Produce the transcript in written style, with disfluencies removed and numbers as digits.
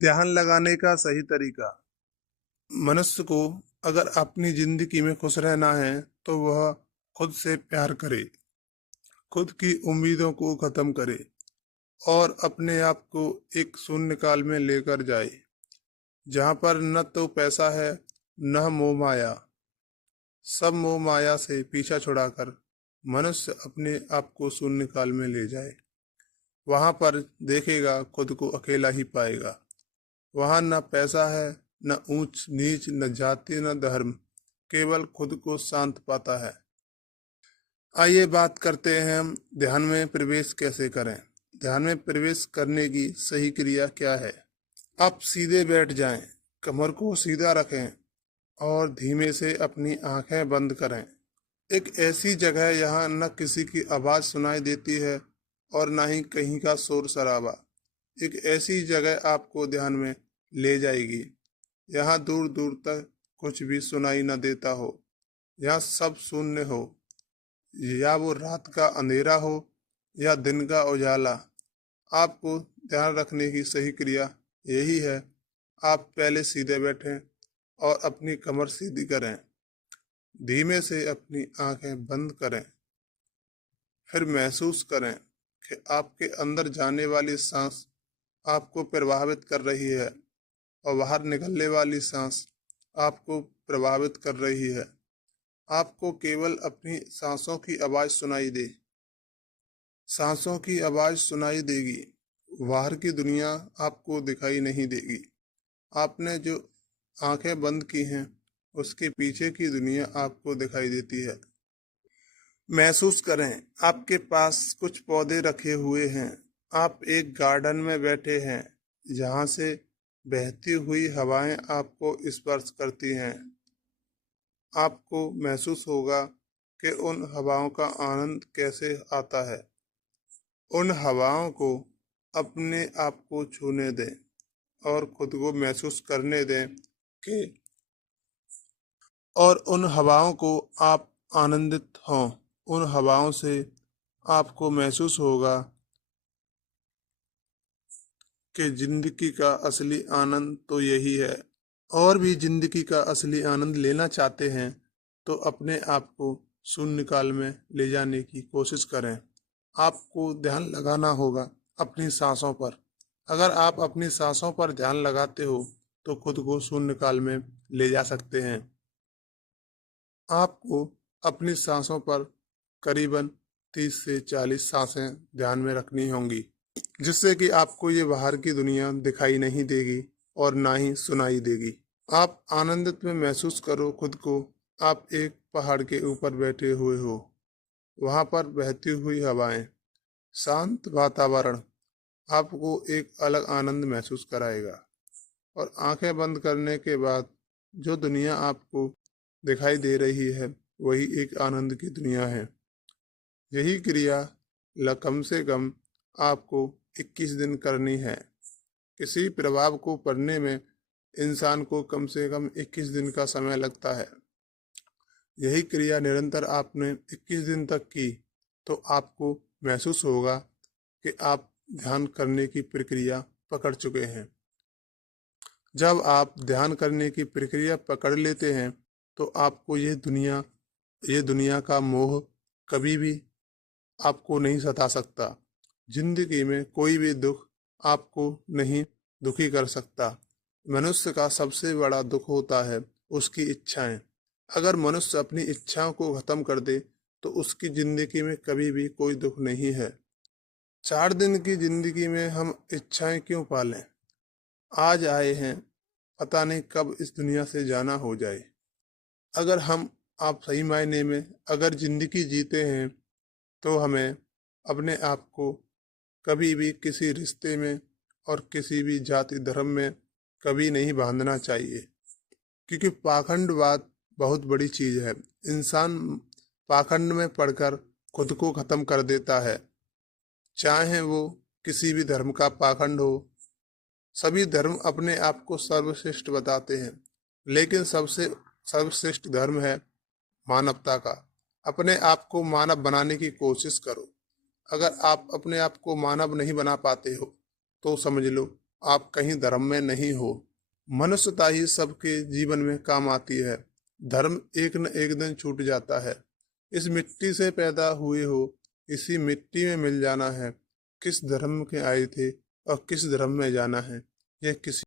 ध्यान लगाने का सही तरीका। मनुष्य को अगर अपनी जिंदगी में खुश रहना है तो वह खुद से प्यार करे, खुद की उम्मीदों को खत्म करे और अपने आप को एक शून्य काल में लेकर जाए, जहाँ पर न तो पैसा है न मोह माया। सब मोह माया से पीछा छुड़ाकर मनुष्य अपने आप को शून्य काल में ले जाए। वहां पर देखेगा खुद को अकेला ही पाएगा। वहां न पैसा है, न ऊंच नीच, न जाति, न धर्म, केवल खुद को शांत पाता है। आइए बात करते हैं हम ध्यान में प्रवेश कैसे करें। ध्यान में प्रवेश करने की सही क्रिया क्या है। आप सीधे बैठ जाएं, कमर को सीधा रखें और धीमे से अपनी आंखें बंद करें। एक ऐसी जगह यहाँ न किसी की आवाज सुनाई देती है और न ही कहीं का शोर शराबा। एक ऐसी जगह आपको ध्यान में ले जाएगी, यहाँ दूर दूर तक कुछ भी सुनाई न देता हो, यहाँ सब शून्य हो, या वो रात का अंधेरा हो या दिन का उजाला। आपको ध्यान रखने की सही क्रिया यही है। आप पहले सीधे बैठें और अपनी कमर सीधी करें, धीमे से अपनी आंखें बंद करें, फिर महसूस करें कि आपके अंदर जाने वाली सांस आपको प्रभावित कर रही है और बाहर निकलने वाली सांस आपको प्रभावित कर रही है। आपको केवल अपनी सांसों की आवाज सुनाई दे, सांसों की आवाज सुनाई देगी, बाहर की दुनिया आपको दिखाई नहीं देगी। आपने जो आंखें बंद की हैं उसके पीछे की दुनिया आपको दिखाई देती है। महसूस करें आपके पास कुछ पौधे रखे हुए हैं। आप एक गार्डन में बैठे हैं जहां से बहती हुई हवाएं आपको स्पर्श करती हैं। आपको महसूस होगा कि उन हवाओं का आनंद कैसे आता है। उन हवाओं को अपने आप को छूने दें और खुद को महसूस करने दें कि और उन हवाओं को आप आनंदित हों। उन हवाओं से आपको महसूस होगा कि जिंदगी का असली आनंद तो यही है। और भी जिंदगी का असली आनंद लेना चाहते हैं तो अपने आप को शून्य काल में ले जाने की कोशिश करें। आपको ध्यान लगाना होगा अपनी सांसों पर। अगर आप अपनी सांसों पर ध्यान लगाते हो तो खुद को शून्य काल में ले जा सकते हैं। आपको अपनी सांसों पर करीबन 30 से 40 सांसें ध्यान में रखनी होंगी, जिससे कि आपको ये बाहर की दुनिया दिखाई नहीं देगी और ना ही सुनाई देगी। आप आनंदित में महसूस करो खुद को। आप एक पहाड़ के ऊपर बैठे हुए हो, वहां पर बहती हुई हवाएं, शांत वातावरण आपको एक अलग आनंद महसूस कराएगा। और आंखें बंद करने के बाद जो दुनिया आपको दिखाई दे रही है वही एक आनंद की दुनिया है। यही क्रिया कम से कम आपको 21 दिन करनी है। किसी प्रभाव को पढ़ने में इंसान को कम से कम 21 दिन का समय लगता है। यही क्रिया निरंतर आपने 21 दिन तक की तो आपको महसूस होगा कि आप ध्यान करने की प्रक्रिया पकड़ चुके हैं। जब आप ध्यान करने की प्रक्रिया पकड़ लेते हैं तो आपको ये दुनिया का मोह कभी भी आपको नहीं सता सकता। जिंदगी में कोई भी दुख आपको नहीं दुखी कर सकता। मनुष्य का सबसे बड़ा दुख होता है उसकी इच्छाएं। अगर मनुष्य अपनी इच्छाओं को खत्म कर दे तो उसकी जिंदगी में कभी भी कोई दुख नहीं है। 4 दिन की जिंदगी में हम इच्छाएं क्यों पालें। आज आए हैं, पता नहीं कब इस दुनिया से जाना हो जाए। अगर हम आप सही मायने में अगर जिंदगी जीते हैं तो हमें अपने आप को कभी भी किसी रिश्ते में और किसी भी जाति धर्म में कभी नहीं बांधना चाहिए, क्योंकि पाखंडवाद बहुत बड़ी चीज है। इंसान पाखंड में पड़कर खुद को खत्म कर देता है, चाहे वो किसी भी धर्म का पाखंड हो। सभी धर्म अपने आप को सर्वश्रेष्ठ बताते हैं, लेकिन सबसे सर्वश्रेष्ठ धर्म है मानवता का। अपने आप को मानव बनाने की कोशिश करो। अगर आप अपने आप को मानव नहीं बना पाते हो तो समझ लो आप कहीं धर्म में नहीं हो। मनुष्यता ही सबके जीवन में काम आती है। धर्म एक न एक दिन छूट जाता है। इस मिट्टी से पैदा हुए हो, इसी मिट्टी में मिल जाना है। किस धर्म के आए थे और किस धर्म में जाना है, यह किसी